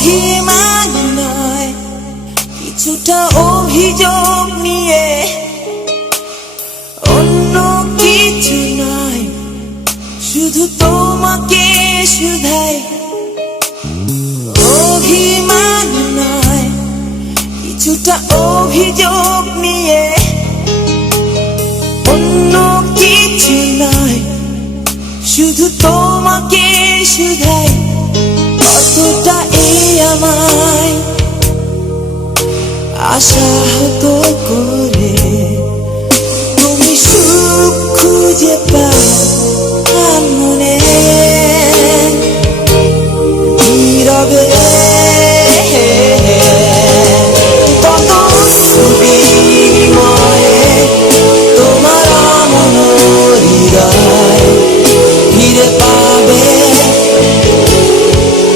অভিমান নয়, কিছুটা অভিযোগ নিয়ে, অন্য কিছু নয়, শুধু তোমাকে শুধাই। অভিমান নয়, কিছুটা অভিযোগ নিয়ে, অন্য কিছু নয়, শুধু তোমাকে শুধাই। কতটা এই আমায় আশাহত করে তুমি সুখ খুঁজে পাও মনে নীরবে। কত বিনিময়ে তোমার মন হৃদয় ফিরে পাবে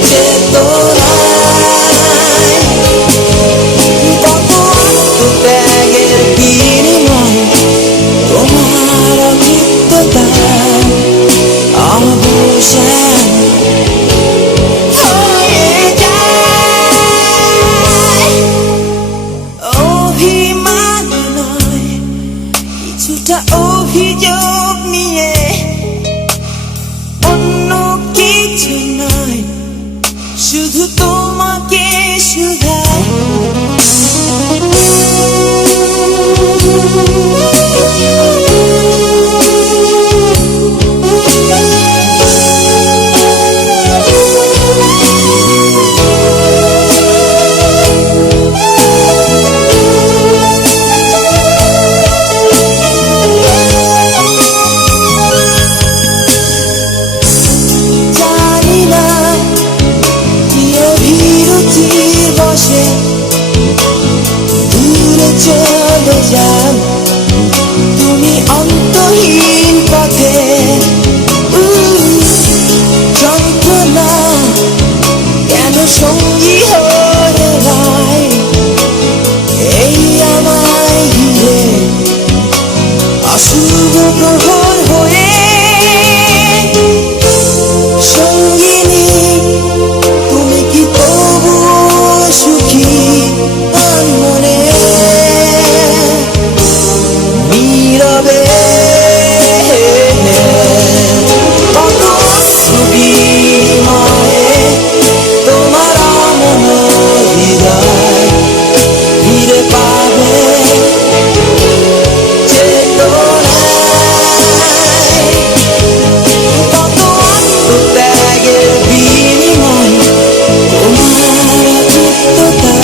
চেতনায়। কত ত্যাগের বিনিময়ে তোমার অকৃততা অবসান হয়ে যায়। অভিমান নয়, কিছুটা অভিযোগ নিয়ে, অন্য কিছু নয়, শুধু তোমাকে শুধাই। জানি না প্রিয় বিরতির বসে দূরে চলে যাও তুমি অন্তহীন পথে। যন্ত্রণা কেন সঙ্গী হয়ে যায় এই আমায় ঘিরে অশুভ প্রহর হয়ে। সঙ্গিনী তুমি কি তবু সুখী মনে নীরবে। কত বিনিময়ে তোমার মন হৃদয় ফিরে পাবে চেতনায়। কত ত্যাগের বিনিময়ে তোমার অকৃততা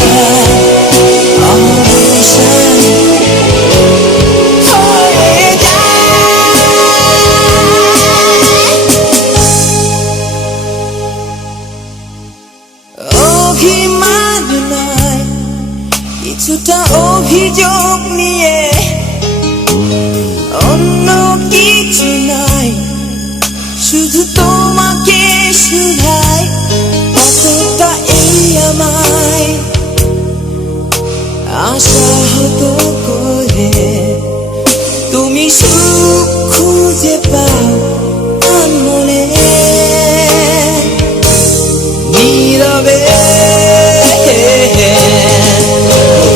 অবসান হয়ে যায়। অভিমান নয়, কিছুটা অভিযোগ নিয়ে, অন্য কিছু নয়, শুধু তোমাকে শুধাই। কতটা এই আমায় আশাহত করে তুমি সুখ খুঁজে পাও মনে নীরবে।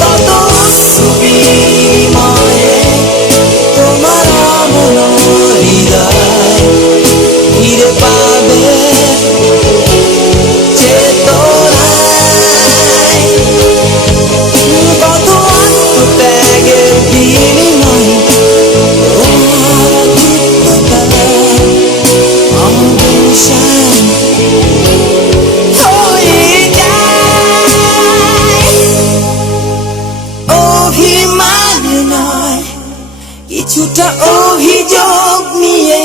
কত বিনিময়ে তোমার মন হৃদয় ফিরে পাবে চেতনায়। কত ত্যাগের বিনিময়ে তোমার অকৃততা অবসান হয়ে যায়। অভিমান নয়, কিছুটা অভিযোগ নিয়ে,